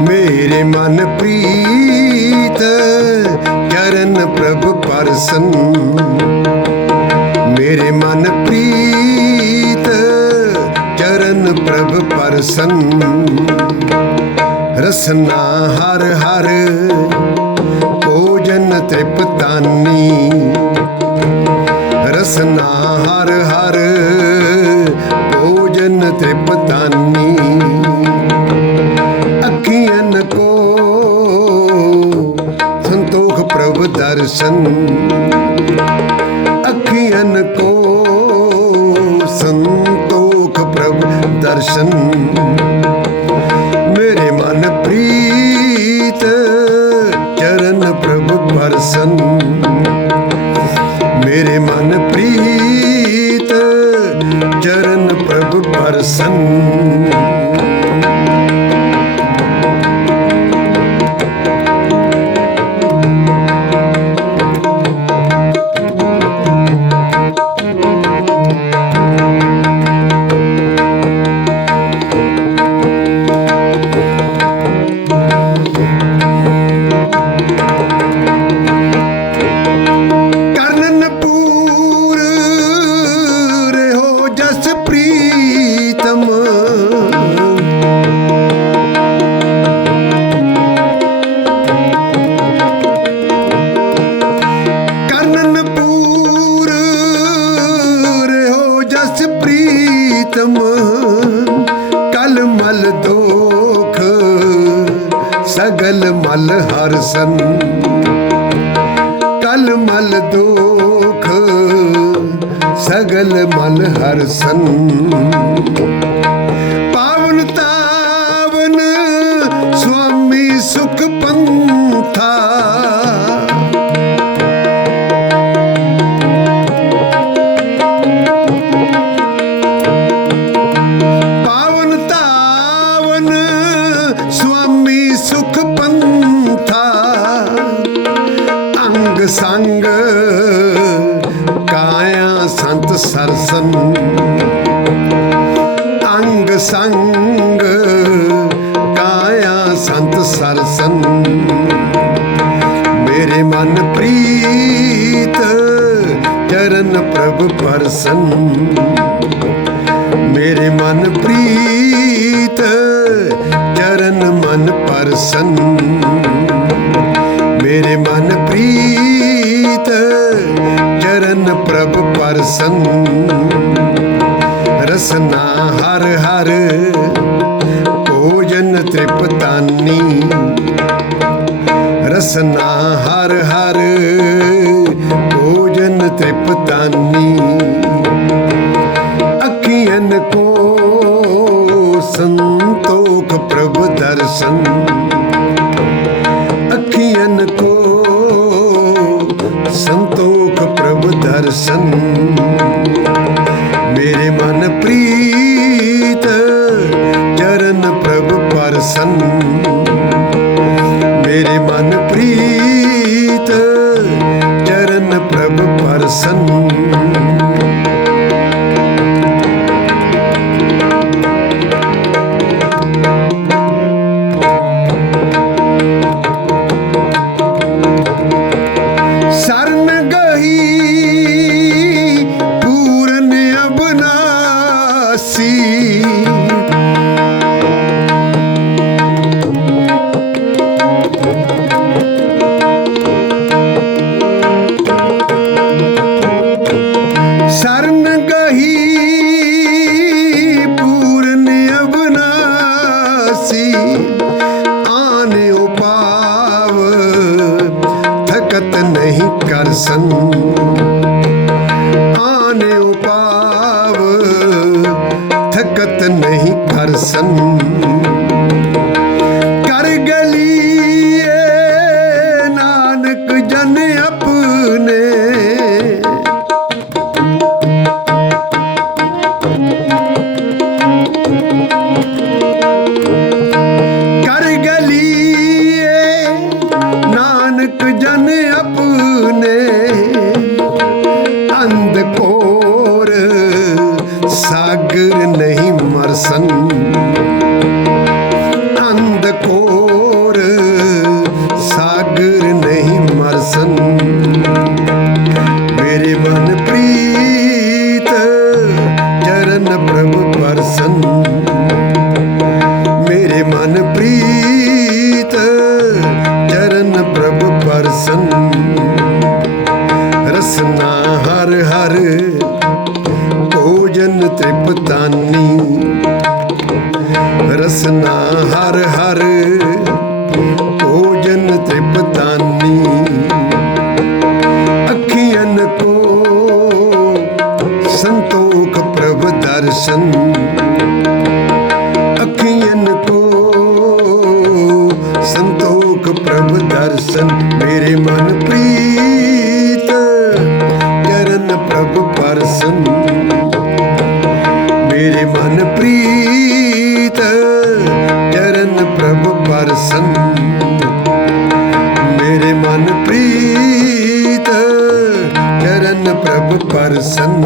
ਮੇਰੇ ਮਨ ਪ੍ਰੀਤ, ਚਰਨ ਪ੍ਰਭ ਪਰਸਨ। ਮੇਰੇ ਮਨ ਪ੍ਰੀਤ, ਚਰਨ ਪ੍ਰਭ ਪਰਸਨ। ਰਸਨਾ ਹਰ ਹਰ, ਭੋਜਨ ਤ੍ਰਿਪਤਾਨੀ। ਰਸਨਾ ਹਰ ਹਰ, ਭੋਜਨ ਤ੍ਰਿਪਤਾਨੀ। ਅੱਖੀਆਂ ਕੋ ਸੰਤੋਖ ਪ੍ਰਭ ਦਰਸ਼ਨ। ਅੱਖੀਆਂ ਕੋ ਸੰਤੋਖ ਪ੍ਰਭ ਦਰਸ਼ਨ। ਚਰਨ ਸਗਲ ਮਲ ਹਰਸਨ ਕਲ ਮਲ ਦੋਖ ਸਗਲ ਮਲ ਹਰ ਪਾਵਨ ਸਰਸਨ। ਮੇਰੇ ਮਨ ਪ੍ਰੀਤ, ਚਰਨ ਪ੍ਰਭ ਪਰਸਨ। ਮੇਰੇ ਮਨ ਪ੍ਰੀਤ, ਚਰਨ ਮਨ ਪਰਸਨ। ਮੇਰੇ ਮਨ ਪ੍ਰੀਤ, ਚਰਨ ਪ੍ਰਭ ਪਰਸਨ। ਰਸਨਾ ਹਰ ਹਰ ਭੋਜਨ ਤ੍ਰਿਪਤਾਨੀ। ਰਸਨਾ ਹਰ ਹਰ ਭੋਜਨ ਤ੍ਰਿਪਤਾਨੀ। ਅੱਖੀਆਂ ਕੋ ਸੰਤੋਖ ਪ੍ਰਭ ਦਰਸ਼ਨ। ਮੇਰੇ ਮਨ ਪ੍ਰੀਤ ਚਰਨ ਪ੍ਰਭ ਪਰਸਨ। ਸਰਨ ਗਹੀ ਪੂਰਨ ਅਬਨਾਸੀ। dersin ਮੇਰੇ ਮਨ ਪ੍ਰੀਤ ਚਰਨ ਪ੍ਰਭ ਪਰਸਨ ਮੇਰੇ ਮਨ ਪ੍ਰੀਤ ਚਰਨ ਪ੍ਰਭ ਪਰਸਨ